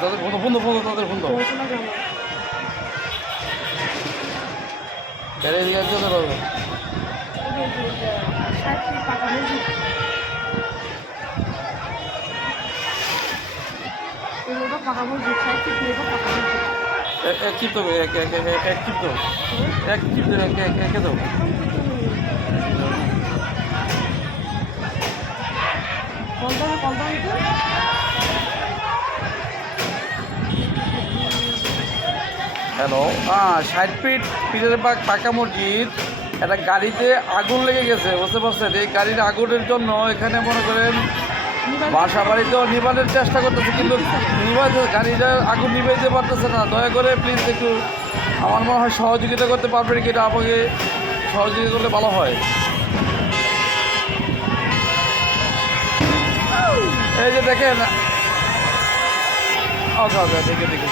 তাদের বন্ধ তাদের বন্ধ গাড়ি দিয়ে যেতে পারবো। এক চিপ দেবো এক চিপ দেবো এক চিপ দেবো একে দেবো। হ্যালো, 60 ফিট পীরের বাগ পাকা মসজিদ, একটা গাড়িতে আগুন লেগে গেছে, বুঝতে পারছেন? এই গাড়ির আগুনের জন্য এখানে মনে করেন বাসা বাড়িতেও নিবানোর চেষ্টা করতেছে, কিন্তু গাড়িটা আগুন নিভাইতে পারতেছে না। দয়া করে প্লিজ একটু আমার মনে হয় সহযোগিতা করতে পারবেন কি? এটা আমাকে সহযোগিতা করলে ভালো হয়। এই যে দেখেন, ওকে দেখে